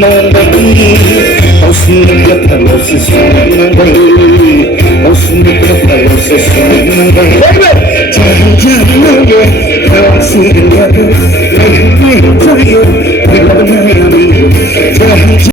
mòn đây ao xin được thở sẽ xuống đây ao xin được thở sẽ xuống đây chẳng chẳng nơi đây ao xin được thở